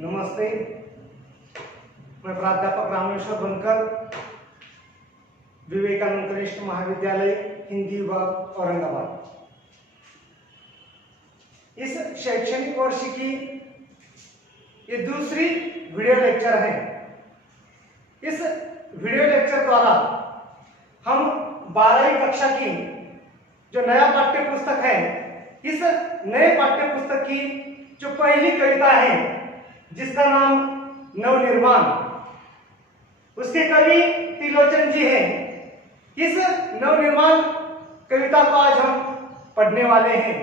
नमस्ते, मैं प्राध्यापक रामेश्वर बनकर, विवेकानंद कनिष्ठ महाविद्यालय हिंदी विभाग औरंगाबाद। इस शैक्षणिक वर्ष की ये दूसरी वीडियो लेक्चर है। इस वीडियो लेक्चर द्वारा हम 12वीं कक्षा की जो नया पाठ्य पुस्तक है, इस नए पाठ्य पुस्तक की जो पहली कविता है जिसका नाम नवनिर्माण, उसके कवि त्रिलोचन जी हैं। इस नवनिर्माण कविता को आज हम पढ़ने वाले हैं।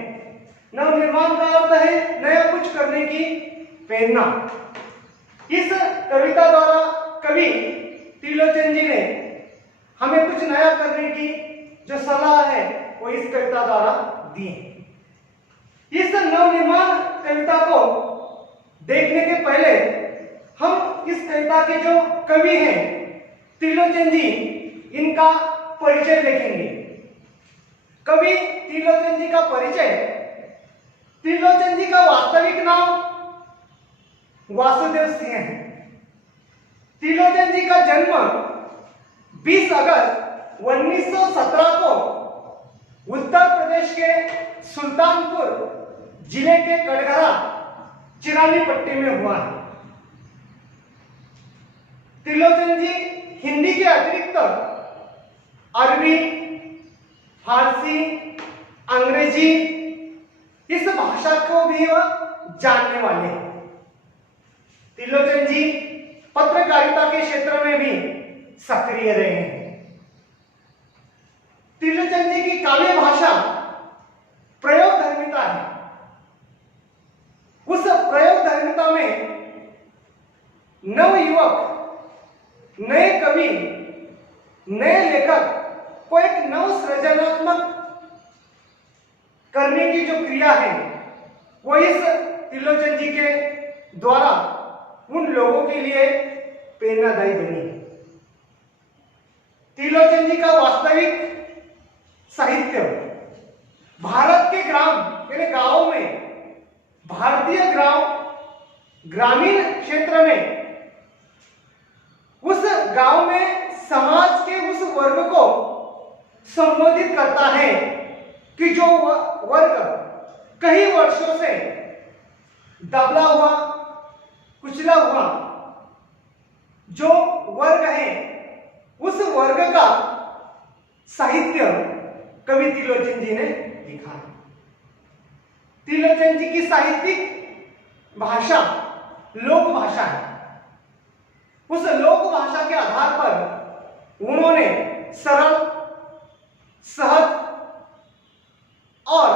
नवनिर्माण का अर्थ है नया कुछ करने की प्रेरणा। इस कविता द्वारा कवि त्रिलोचन जी ने हमें कुछ नया करने की जो सलाह है वो इस कविता द्वारा दी है। इस नवनिर्माण कविता को देखने के पहले हम इस कविता के जो कवि हैं त्रिलोचन जी, इनका परिचय देखेंगे। कवि त्रिलोचन जी का परिचय। त्रिलोचन जी का वास्तविक नाम वासुदेव सिंह है। त्रिलोचन जी का जन्म 20 अगस्त 1917 को उत्तर प्रदेश के सुल्तानपुर जिले के कटघरा चिरानी पट्टी में हुआ है। त्रिलोचन जी हिंदी के अतिरिक्त अरबी, फारसी, अंग्रेजी इस भाषा को भी वह जानने वाले हैं। त्रिलोचन जी पत्रकारिता के क्षेत्र में भी सक्रिय रहे हैं। त्रिलोचन जी की काव्य भाषा प्रयोगधर्मिता है। उस प्रयोगधर्मिता में नवयुवक, नए कवि, नए लेखक को एक नव सृजनात्मक करने की जो क्रिया है वो इस त्रिलोचन जी के द्वारा उन लोगों के लिए प्रेरणादायी बनी। त्रिलोचन जी का वास्तविक साहित्य भारत के ग्राम यानी गांवों में, भारतीय ग्रामीण क्षेत्र में, उस गांव में समाज के उस वर्ग को संबोधित करता है कि जो वर्ग कई वर्षों से दबला हुआ, कुचला हुआ जो वर्ग है, उस वर्ग का साहित्य कवि त्रिलोचन जी ने लिखा है। त्रिलोचन जी की साहित्यिक भाषा लोक भाषा है। उस लोक भाषा के आधार पर उन्होंने सरल, सहज और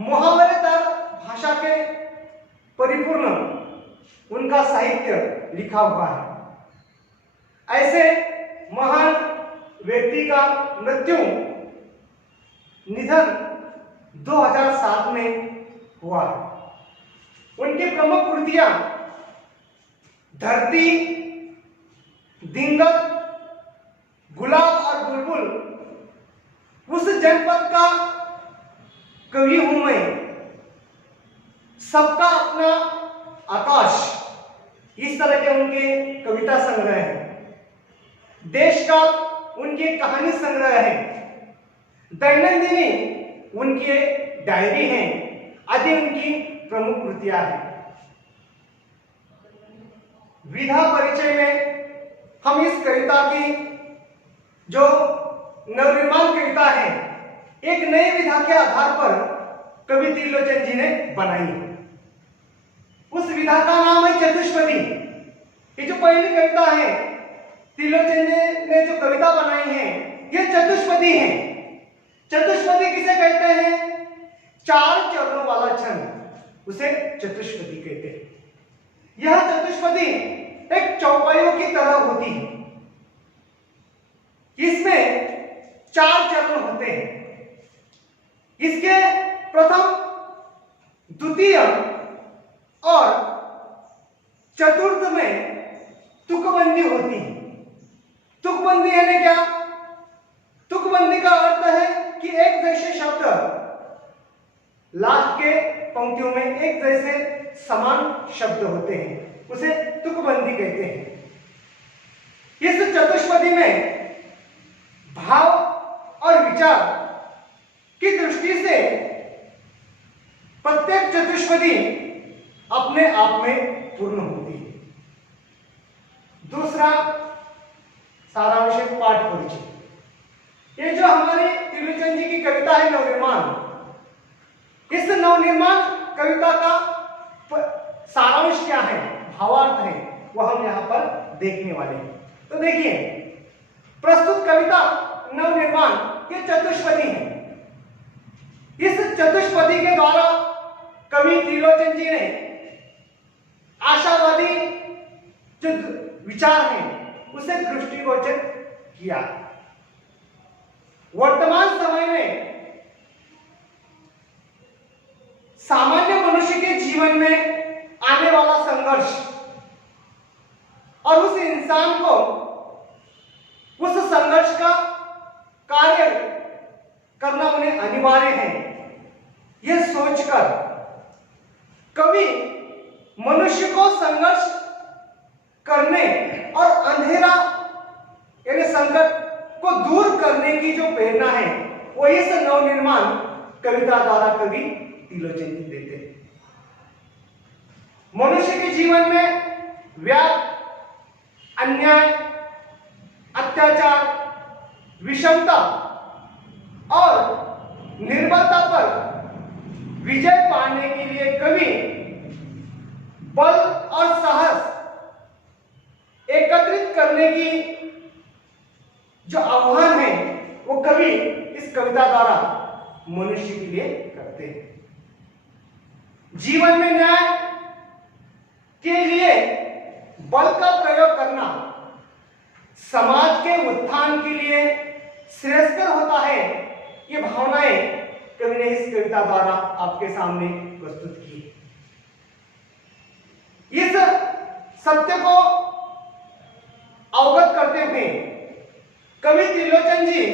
मुहावरेदार भाषा के परिपूर्ण उनका साहित्य लिखा हुआ है। ऐसे महान व्यक्ति का मृत्यु, निधन 2007 में हुआ। उनकी प्रमुख कृतियां धरती, दिंगत, गुलाब और बुलबुल, उस जनपद का कवि हूं मैं, सबका अपना आकाश, इस तरह के उनके कविता संग्रह है। देश का उनके कहानी संग्रह है। दैनंदिनी उनकी डायरी है आदि उनकी प्रमुख कृतियां हैं। विधा परिचय में हम इस कविता की जो नवनिर्माण कविता है एक नई विधा के आधार पर कवि त्रिलोचन जी ने बनाई है। उस विधा का नाम है चतुष्पदी। ये जो पहली कविता है त्रिलोचन जी ने जो कविता बनाई है ये चतुष्पदी है। चतुष्पदी किसे कहते हैं? 4 चरणों वाला छंद, उसे चतुष्पदी कहते हैं। यह चतुष्पदी एक चौपाइयों की तरह होती है। इसमें 4 चरण होते हैं। इसके प्रथम, द्वितीय और चतुर्थ में तुकबंदी होती है। तुकबंदी यानी क्या? तुकबंदी का अर्थ है कि एक जैसे शब्द लास्ट के पंक्ति पंक्तियों में एक जैसे समान शब्द होते हैं, उसे तुकबंदी कहते हैं। इस चतुष्पदी में भाव और विचार की दृष्टि से प्रत्येक चतुष्पदी अपने आप में पूर्ण होती है। दूसरा सारांश पाठ परिचय। ये जो हमारी त्रिलोचन जी की कविता है नवनिर्माण, इस नवनिर्माण कविता का सारांश क्या है, भावार्थ है, वह हम यहाँ पर देखने वाले हैं। तो देखिए, प्रस्तुत कविता नवनिर्माण ये चतुष्पदी है। इस चतुष्पदी के द्वारा कवि त्रिलोचन जी ने आशावादी जो विचार है उसे दृष्टिगोचर किया। वर्तमान समय में सामान्य मनुष्य के जीवन में आने वाला संघर्ष और उस इंसान को उस संघर्ष का कार्य करना उन्हें अनिवार्य है, यह सोचकर कवि मनुष्य को संघर्ष करने और अंधेरा यानी संकट को दूर करने की जो प्रेरणा है वो इस नवनिर्माण कविता द्वारा कवि त्रिलोचन जी देते हैं। मनुष्य के जीवन में व्याप, अन्याय, अत्याचार, विषमता और निर्बलता पर विजय पाने के लिए कवि बल और साहस एकत्रित करने की जो आह्वान है वो कवि इस कविता द्वारा मनुष्य के लिए करते हैं। जीवन में न्याय के लिए बल का प्रयोग करना समाज के उत्थान के लिए श्रेयस्कर होता है, ये भावनाएं कवि ने इस कविता द्वारा आपके सामने प्रस्तुत की। इस सत्य को अवगत करते हुए कवि त्रिलोचन जी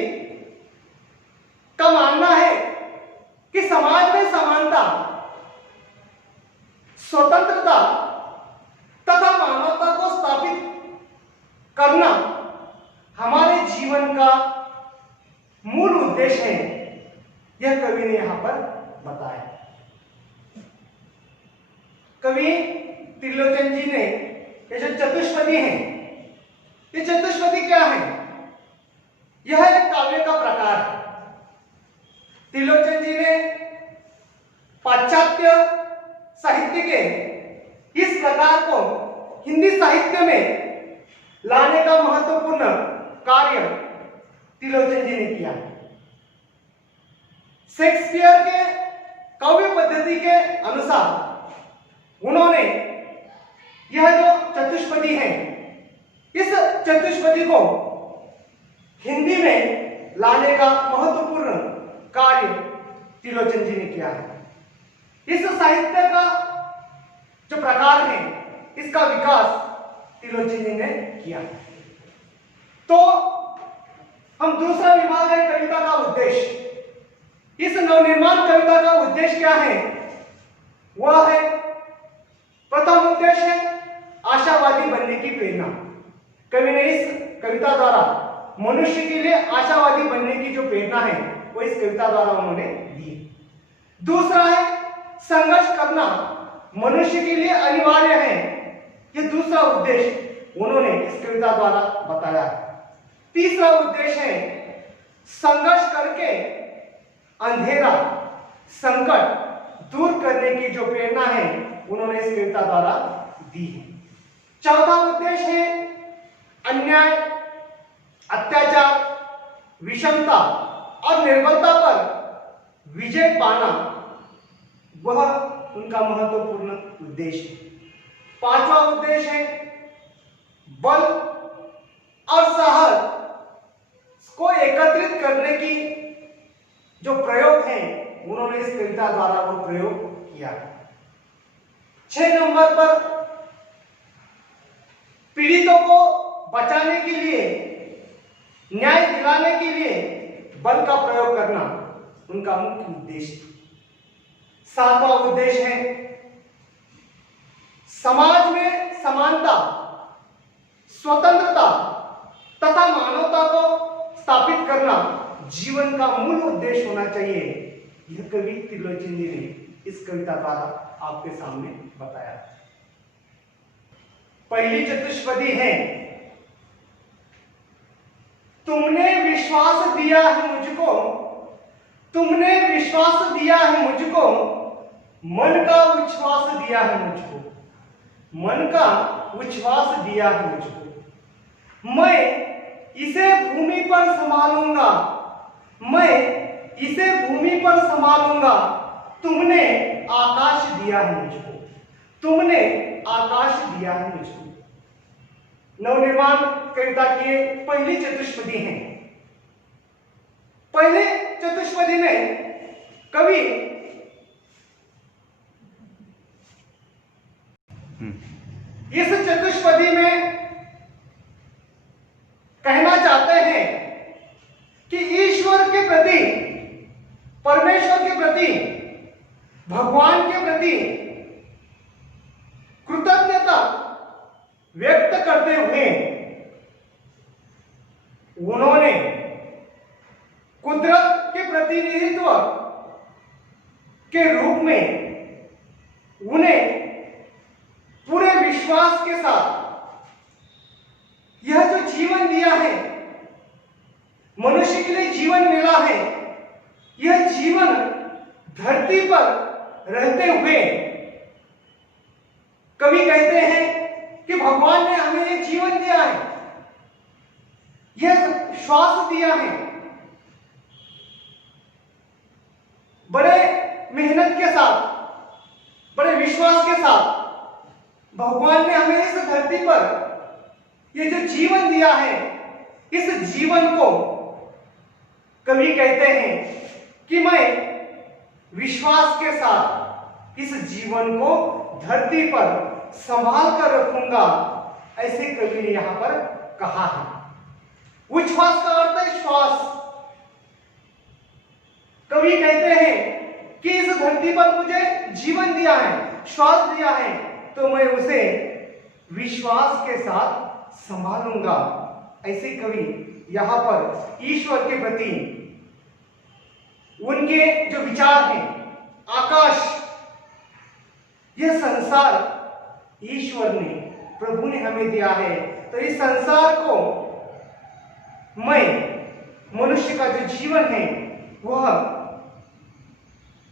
का मानना है कि समाज में समानता, स्वतंत्रता तथा मानवता को स्थापित करना हमारे जीवन का मूल उद्देश्य है, यह कवि ने यहां पर बताया। कवि त्रिलोचन जी ने ये जो चतुष्पदी है, ये चतुष्पदी क्या है? यह एक काव्य का प्रकार है। त्रिलोचन जी ने पाश्चात्य साहित्य के इस प्रकार को हिंदी साहित्य में लाने का महत्वपूर्ण कार्य त्रिलोचन जी ने किया। शेक्सपियर के काव्य पद्धति के अनुसार उन्होंने यह जो चतुष्पदी है, इस चतुष्पदी को हिंदी में लाने का महत्वपूर्ण कार्य त्रिलोचन जी ने किया है। इस साहित्य का जो प्रकार है, इसका विकास त्रिलोचन जी ने किया। तो हम दूसरा विभाग है कविता का उद्देश्य। इस नवनिर्माण कविता का उद्देश्य क्या है? वह है, प्रथम उद्देश्य है आशावादी बनने की प्रेरणा। कवि ने इस कविता द्वारा मनुष्य के लिए आशावादी बनने की जो प्रेरणा है वो इस कविता द्वारा उन्होंने दी। दूसरा है संघर्ष करना मनुष्य के लिए अनिवार्य है, यह दूसरा उद्देश्य उन्होंने इस कविता द्वारा बताया। तीसरा उद्देश्य है संघर्ष करके अंधेरा, संकट दूर करने की जो प्रेरणा है उन्होंने इस कविता द्वारा दी है। चौथा उद्देश्य है अन्याय, अत्याचार, विषमता और निर्बलता पर विजय पाना, वह उनका महत्वपूर्ण उद्देश्य है। पांचवा उद्देश्य है बल और साहस को एकत्रित करने की जो प्रयोग है उन्होंने इस कविता द्वारा वो प्रयोग किया। 6 नंबर पर पीड़ितों को बचाने के लिए, न्याय दिलाने के लिए बल का प्रयोग करना उनका मुख्य उद्देश्य। सातवां उद्देश्य है समाज में समानता, स्वतंत्रता तथा मानवता को स्थापित करना जीवन का मूल उद्देश्य होना चाहिए। यह कवि त्रिलोचन जी ने इस कविता द्वारा आपके सामने बताया। पहली चतुष्पदी है, तुमने विश्वास दिया है मुझको, तुमने विश्वास दिया है मुझको, मन का विश्वास दिया है मुझको, मन का विश्वास दिया है मुझको। मैं इसे भूमि पर संभालूंगा, मैं इसे भूमि पर संभालूंगा। तुमने आकाश दिया है मुझको, तुमने आकाश दिया है मुझको। नवनिर्माण कविता की पहली चतुष्पदी है। पहले चतुष्पदी में कवि इस चतुष्पदी में कहना चाहते हैं कि ईश्वर के प्रति, परमेश्वर के प्रति, भगवान के प्रति कृतज्ञता व्यक्त करते हुए उन्होंने कुदरत के प्रतिनिधित्व के रूप में उन्हें पूरे विश्वास के साथ यह जो जीवन दिया है, मनुष्य के लिए जीवन मिला है, यह जीवन धरती पर रहते हुए कवि कहते हैं कि भगवान ने हमें एक जीवन दिया है, यह श्वास दिया है। बड़े मेहनत के साथ, बड़े विश्वास के साथ भगवान ने हमें इस धरती पर ये जो जीवन दिया है, इस जीवन को कवि कहते हैं कि मैं विश्वास के साथ इस जीवन को धरती पर संभाल कर रखूंगा, ऐसे कवि ने यहां पर कहा है। उच्छ्वास का अर्थ है श्वास। कवि कहते हैं कि इस धरती पर मुझे जीवन दिया है, श्वास दिया है, तो मैं उसे विश्वास के साथ संभालूंगा। ऐसे कवि यहां पर ईश्वर के प्रति उनके जो विचार हैं, आकाश, यह संसार ईश्वर ने, प्रभु ने हमें दिया है, तो इस संसार को मैं, मनुष्य का जो जीवन है वह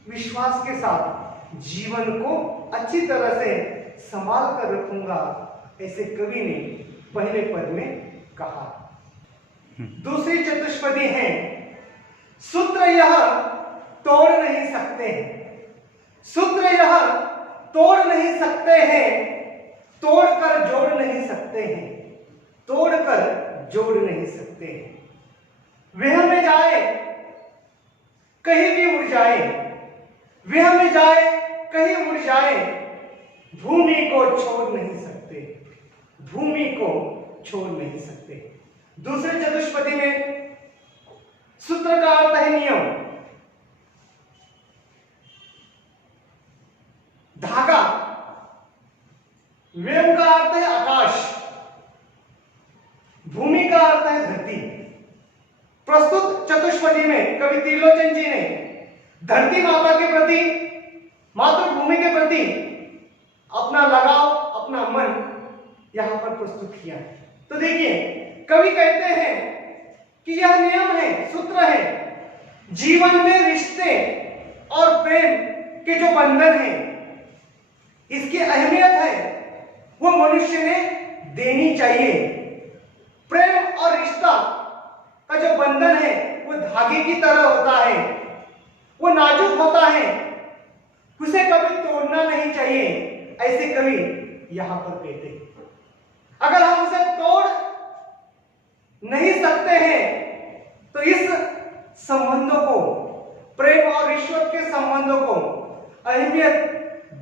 विश्वास के साथ जीवन को अच्छी तरह से संभाल कर रखूंगा, ऐसे कवि ने पहले पद में कहा। दूसरी चतुष्पदी है, सूत्र यह तोड़ नहीं सकते हैं, सूत्र यह तोड़ नहीं सकते हैं, तोड़कर जोड़ नहीं सकते हैं, तोड़कर जोड़ नहीं सकते हैं। वह में जाए कहीं भी उड़ जाए, वह में जाए कहीं उड़ जाए, भूमि को छोड़ नहीं सकते, भूमि को छोड़ नहीं सकते। दूसरे चतुष्पदी में सूत्र का अर्थ है नियम, धागा, वेव का अर्थ है आकाश, भूमि का अर्थ है धरती। प्रस्तुत चतुष्पदी में कवि त्रिलोचन जी ने धरती माता के प्रति, मातृभूमि के प्रति अपना लगाव, अपना मन यहां पर प्रस्तुत किया है। तो देखिए, कवि कहते हैं कि यह नियम है, सूत्र है, जीवन में रिश्ते और प्रेम के जो बंधन है, इसकी अहमियत है वो मनुष्य ने देनी चाहिए। प्रेम और रिश्ता का जो बंधन है वो धागे की तरह होता है, वो नाजुक होता है, उसे कभी तोड़ना नहीं चाहिए, ऐसे कवि यहां पर कहते हैं। अगर हम उसे तोड़ नहीं सकते हैं तो इस संबंधों को, प्रेम और ईश्वर के संबंधों को अहमियत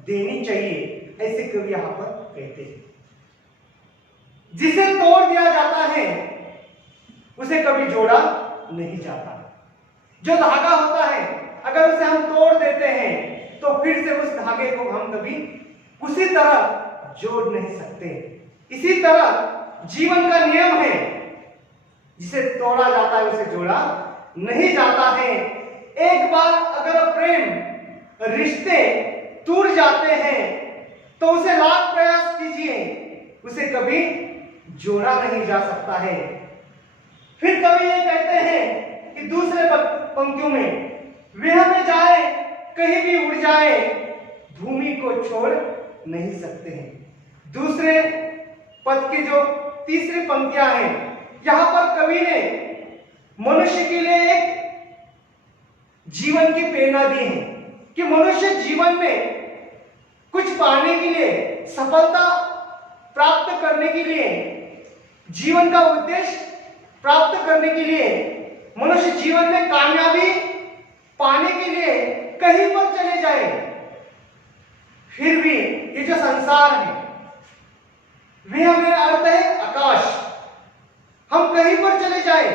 देनी चाहिए, ऐसे कवि यहां पर कहते हैं। जिसे तोड़ दिया जाता है उसे कभी जोड़ा नहीं जाता। जो धागा होता है, अगर उसे हम तोड़ देते हैं तो फिर से उस धागे को हम कभी उसी तरह जोड़ नहीं सकते। इसी तरह जीवन का नियम है, जिसे तोड़ा जाता है उसे जोड़ा नहीं जाता है। एक बार अगर प्रेम रिश्ते टूट जाते हैं तो उसे लाख प्रयास कीजिए, उसे कभी जोड़ा नहीं जा सकता है। फिर कवि ये कहते हैं कि दूसरे पंक्तियों में, वह में जाए कहीं भी उड़ जाए, भूमि को छोड़ नहीं सकते हैं। दूसरे पद की जो तीसरी पंक्तियां हैं, यहां पर कवि ने मनुष्य के लिए एक जीवन की प्रेरणा दी है कि मनुष्य जीवन में कुछ पाने के लिए, सफलता प्राप्त करने के लिए, जीवन का उद्देश्य प्राप्त करने के लिए, मनुष्य जीवन में कामयाबी पाने के लिए कहीं पर चले जाए, फिर भी ये जो संसार है वह हमें अर्थ है आकाश। हम कहीं पर चले जाए,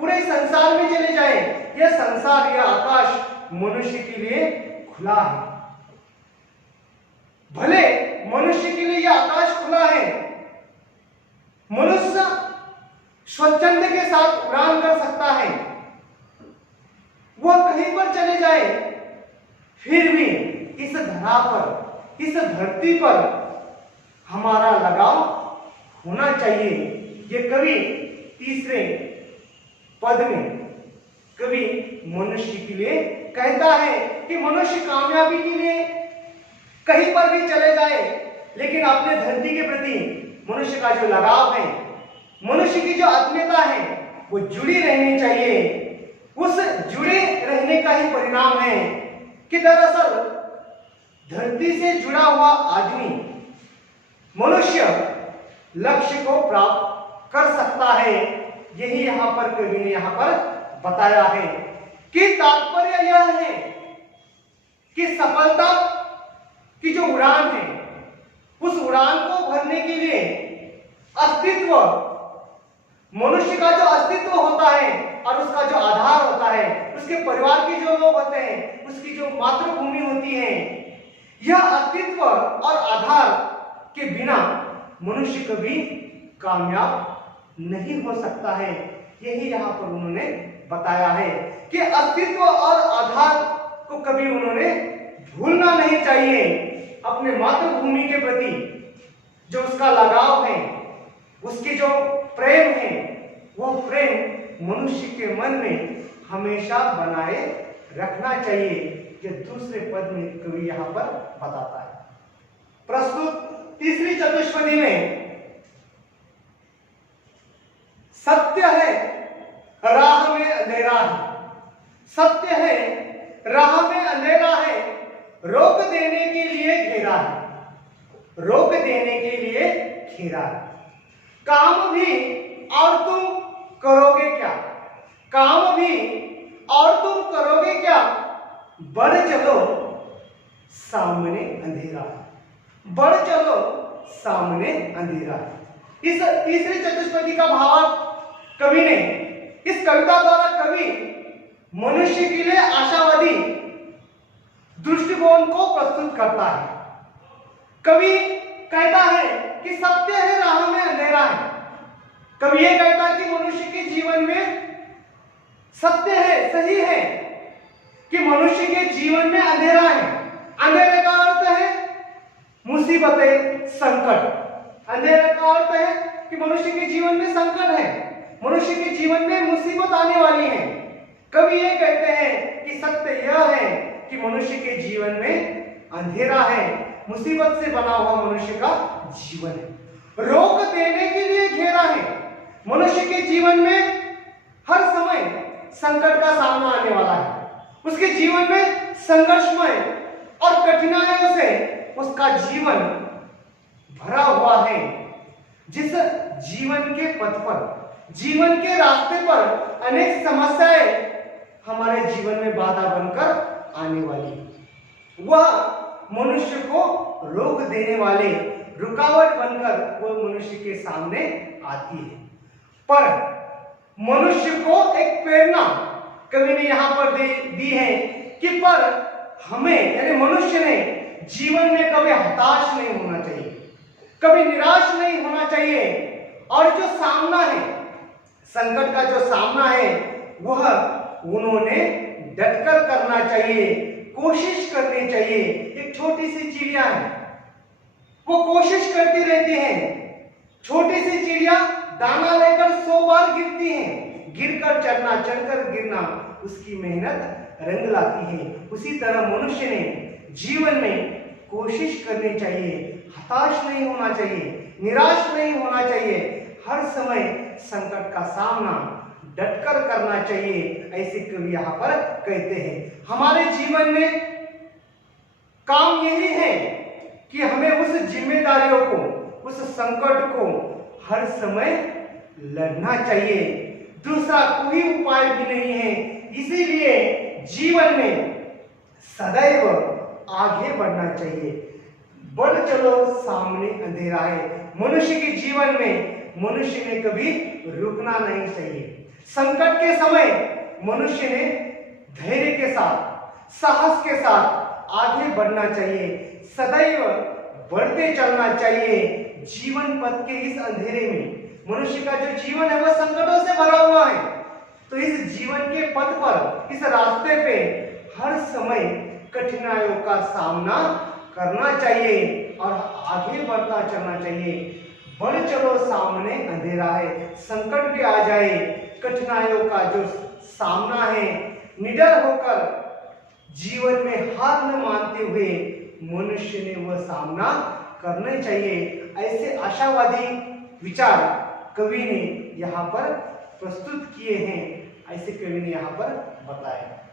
पूरे संसार में चले जाए, यह संसार, यह आकाश मनुष्य के लिए खुला है। भले मनुष्य के लिए यह आकाश खुला है, मनुष्य स्वच्छंद के साथ उड़ान कर सकता है, वह कहीं पर चले जाए, फिर भी इस धरा पर, इस धरती पर हमारा लगाव होना चाहिए। ये कवि तीसरे पद में कवि मनुष्य के लिए कहता है कि मनुष्य कामयाबी के लिए कहीं पर भी चले जाए, लेकिन अपने धरती के प्रति मनुष्य का जो लगाव है, मनुष्य की जो आत्मीयता है, वो जुड़ी रहनी चाहिए। उस जुड़े रहने का ही परिणाम है कि दरअसल धरती से जुड़ा हुआ आदमी, मनुष्य लक्ष्य को प्राप्त कर सकता है। यही यहां पर कवि ने यहां पर बताया है कि तात्पर्य यह है कि सफलता की जो उड़ान है, उस उड़ान को भरने के लिए अस्तित्व, मनुष्य का जो अस्तित्व होता है और उसका जो आधार होता है, उसके परिवार के जो लोग होते हैं, उसकी जो मातृभूमि होती है, यह अस्तित्व और आधार के बिना मनुष्य कभी कामयाब नहीं हो सकता है। यही यहां पर उन्होंने बताया है कि अस्तित्व और आधार को कभी उन्होंने भूलना नहीं चाहिए। अपने मातृभूमि के प्रति जो उसका लगाव है, उसकी जो प्रेम है, वो प्रेम मनुष्य के मन में हमेशा बनाए रखना चाहिए। ये दूसरे पद में कवि यहां पर बताता है। प्रस्तुत तीसरी चतुष्पदी में सत्य है राह में अंधेरा है, सत्य है राह में अंधेरा है, रोक देने के लिए घेरा है, रोक देने के लिए घेरा है। काम भी और तुम करोगे क्या, काम भी और तुम करोगे क्या, बढ़ चलो सामने अंधेरा है, बढ़ चलो सामने अंधेरा है। इस तीसरी चतुष्पदी का भाव कवि ने, इस कविता द्वारा कवि मनुष्य के लिए आशावादी दृष्टिकोण को प्रस्तुत करता है। कवि कहता है कि सत्य है राह में अंधेरा है। कवि यह कहता है कि मनुष्य के जीवन में सत्य है, सही है कि मनुष्य के जीवन में अंधेरा है। अंधेरे का अर्थ है मुसीबतें, संकट। अंधेरे का अर्थ है कि मनुष्य के जीवन में संकट है, मनुष्य के जीवन में मुसीबत आने वाली है। कवि ये कहते हैं कि सत्य यह है कि मनुष्य के जीवन में अंधेरा है, मुसीबत से बना हुआ मनुष्य का जीवन है। रोक देने के लिए घेरा है। मनुष्य के जीवन में हर समय संकट का सामना आने वाला है। उसके जीवन में संघर्षमय और कठिनाइयों से उसका जीवन भरा हुआ है। जिस जीवन के पथ पर, जीवन के रास्ते पर अनेक समस्याएं हमारे जीवन में बाधा बनकर आने वाली है, वह मनुष्य को रोक देने वाले रुकावट बनकर वो मनुष्य के सामने आती है। पर मनुष्य को एक प्रेरणा कवि ने यहां पर दी है कि पर हमें यानी मनुष्य ने जीवन में कभी हताश नहीं होना चाहिए, कभी निराश नहीं होना चाहिए, और जो सामना है, संकट का जो सामना है, वह उन्होंने डटकर करना चाहिए, कोशिश करनी चाहिए। एक छोटी सी चिड़िया है, वो कोशिश करती रहती है। छोटी सी चिड़िया दाना लेकर 100 बार गिरती है, गिरकर चढ़ना, चढ़कर गिरना, उसकी मेहनत रंग लाती है। उसी तरह मनुष्य ने जीवन में कोशिश करनी चाहिए, हताश नहीं होना चाहिए, निराश नहीं होना चाहिए, हर समय संकट का सामना डटकर करना चाहिए, ऐसे कवि यहाँ पर कहते हैं। हमारे जीवन में काम यही है कि हमें उस जिम्मेदारियों को, उस संकट को हर समय लड़ना चाहिए, दूसरा कोई उपाय भी नहीं है। इसीलिए जीवन में सदैव आगे बढ़ना चाहिए। बढ़ चलो सामने अंधेरा है। मनुष्य के जीवन में मनुष्य ने कभी रुकना नहीं चाहिए। संकट के समय मनुष्य ने धैर्य के साथ, साहस के साथ आगे बढ़ना चाहिए, सदैव बढ़ते चलना चाहिए। जीवन पथ के इस अंधेरे में मनुष्य का जो जीवन है वह संकटों से भरा हुआ है, तो इस जीवन के पथ पर, इस रास्ते पे हर समय कठिनाइयों का सामना करना चाहिए और आगे बढ़ता चलना चाहिए। बढ़ चलो सामने अंधेरा है, संकट भी आ जाए, कठिनाइयों का जो सामना है, निडर होकर जीवन में हार न मानते हुए मनुष्य ने वह सामना करना चाहिए। ऐसे आशावादी विचार कवि ने यहाँ पर प्रस्तुत किए हैं, ऐसे कवि ने यहाँ पर बताया।